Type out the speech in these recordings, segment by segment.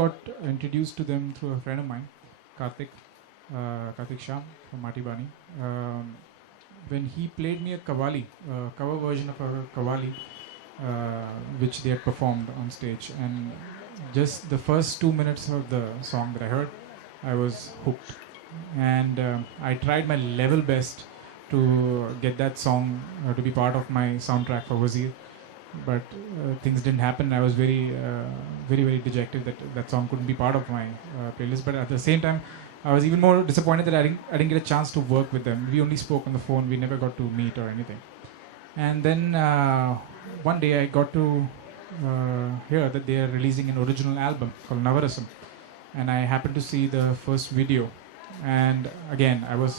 got introduced to them through a friend of mine, Karthik, Karthik Shah from Matibani. When he played me a Qawwali, cover version of a Qawwali, which they had performed on stage, and just the first 2 minutes of the song that I heard, I was hooked, and I tried my level best to get that song to be part of my soundtrack for Wazir, but things didn't happen. I was very dejected that that song couldn't be part of my playlist. But at the same time, I was even more disappointed that I didn't get a chance to work with them. We only spoke on the phone. We never got to meet or anything. And then one day I got to hear that they are releasing an original album called Navarasam, and I happened to see the first video, and again I was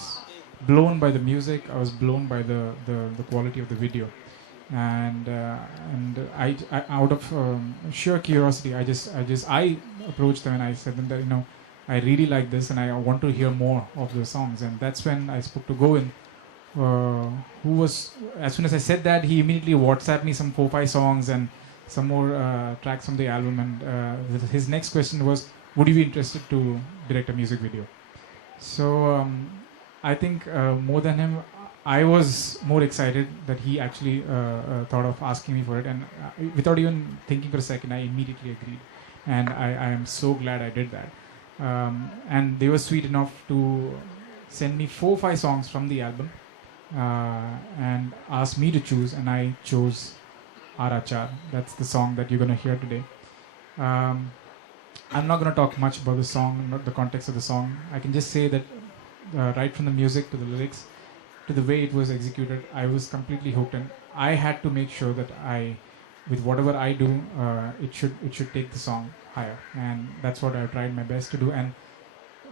blown by the music. I was blown by the quality of the video, and I out of sheer curiosity, I approached them and I said them that I really like this and I want to hear more of the songs. And that's when I spoke to Govind, who was, as soon as I said that, he immediately WhatsApped me some 4-5 songs and some more tracks from the album. And his next question was, would you be interested to direct a music video? So I think more than him, I was more excited that he actually thought of asking me for it, and without even thinking for a second, I immediately agreed, and I am so glad I did that. And they were sweet enough to send me 4-5 songs from the album and asked me to choose, and I chose Arachar. That's the song that you're going to hear today. I'm not going to talk much about the song, not the context of the song. I can just say that right from the music to the lyrics to the way it was executed, I was completely hooked, and I had to make sure that with whatever I do, it should take the song higher, and that's what I tried my best to do. And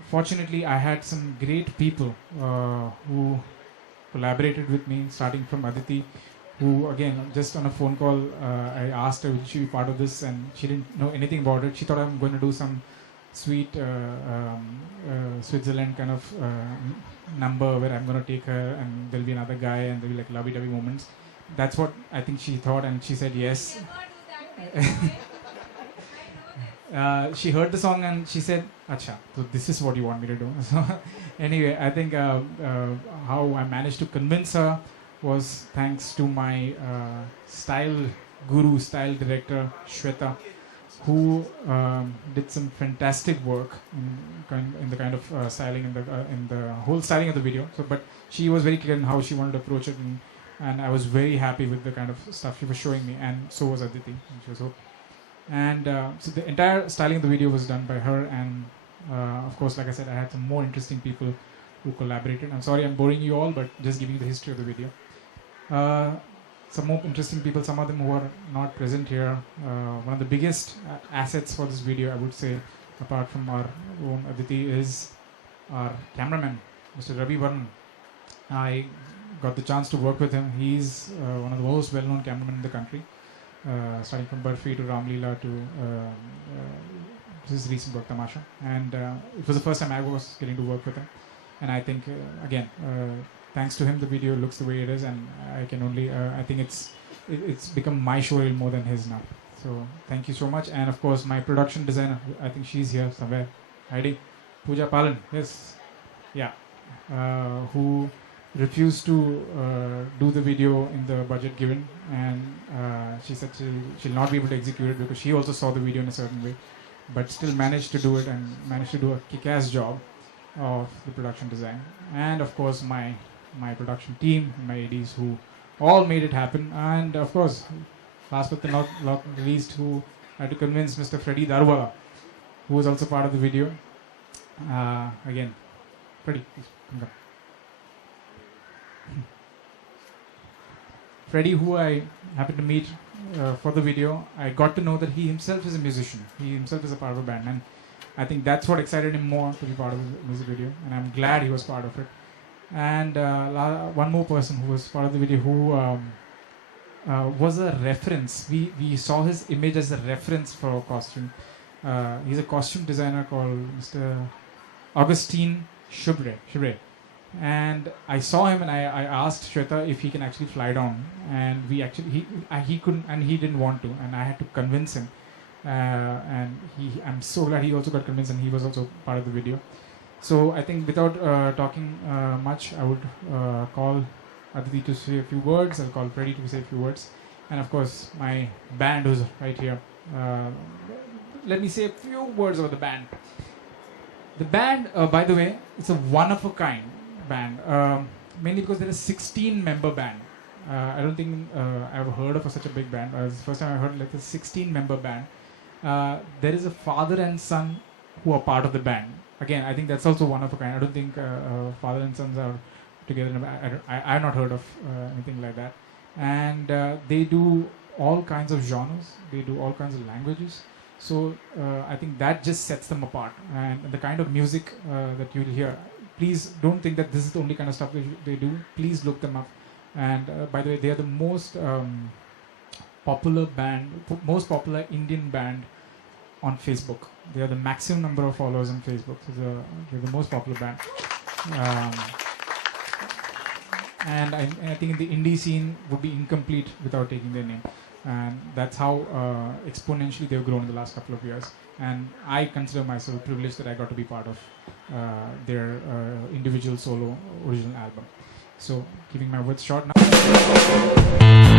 fortunately, I had some great people who collaborated with me, starting from Aditi, who again, just on a phone call, I asked her, will she be part of this, and she didn't know anything about it. She thought I'm going to do some sweet Switzerland kind of number where I'm going to take her and there'll be another guy and there'll be like lovey-dovey moments. That's what I think she thought, and she said yes. She heard the song and she said, "Acha, so this is what you want me to do." So anyway, I think how I managed to convince her was thanks to my style guru, style director, Shweta, who did some fantastic work in the kind of styling in the whole styling of the video. So, but she was very clear in how she wanted to approach it, and I was very happy with the kind of stuff she was showing me, and so was Aditi. She was hooked. And so the entire styling of the video was done by her, and of course, like I said, I had some more interesting people who collaborated. I'm sorry I'm boring you all, but just giving you the history of the video. Some more interesting people, some of them who are not present here. One of the biggest assets for this video, I would say, apart from our own Aditi, is our cameraman, Mr. Ravi Varman. I got the chance to work with him. He's one of the most well-known cameramen in the country, starting from Barfi to Ramleela to his recent work, Tamasha. And it was the first time I was getting to work with him. And I think, again, thanks to him, the video looks the way it is, and I can only, I think it's become my showreel more than his now. So thank you so much. And of course, my production designer, I think she's here somewhere, Heidi, Pooja Palan, yes, yeah, who refused to do the video in the budget given, and she said she'll not be able to execute it because she also saw the video in a certain way, but still managed to do it and managed to do a kick-ass job of the production design. And of course my production team, my ADs, who all made it happen. And of course, last but not least, who had to convince Mr. Freddy Darwala, who was also part of the video. Again, Freddy, please come down. Freddy, who I happened to meet for the video, I got to know that he himself is a musician. He himself is a part of a band, and I think that's what excited him more to be part of the music video, and I'm glad he was part of it. And one more person who was part of the video, who was a reference. We saw his image as a reference for our costume. He's a costume designer called Mr. Augustine Shubre. And I saw him, and I asked Shweta if he can actually fly down, and he couldn't, and he didn't want to, and I had to convince him and I'm so glad he also got convinced, and he was also part of the video. So I think without talking much, I would call Aditi to say a few words. I'll call Freddy to say a few words, and of course my band who's right here. Let me say a few words about the band. The band, by the way, it's a one-of-a-kind band, mainly because they're a 16-member band. I don't think I've heard of such a big band. It's the first time I heard like a 16-member band. There is a father and son who are part of the band. Again, I think that's also one-of-a-kind. I don't think father and sons are together in a band. I have not heard of anything like that. And they do all kinds of genres. They do all kinds of languages. So I think that just sets them apart. And the kind of music that you'll hear, please don't think that this is the only kind of stuff they do. Please look them up. And by the way, they are the most popular band, most popular Indian band on Facebook. They are the maximum number of followers on Facebook. So they're the most popular band. And I think the indie scene would be incomplete without taking their name. And that's how exponentially they've grown in the last couple of years. And I consider myself privileged that I got to be part of their individual solo original album. So, keeping my words short now.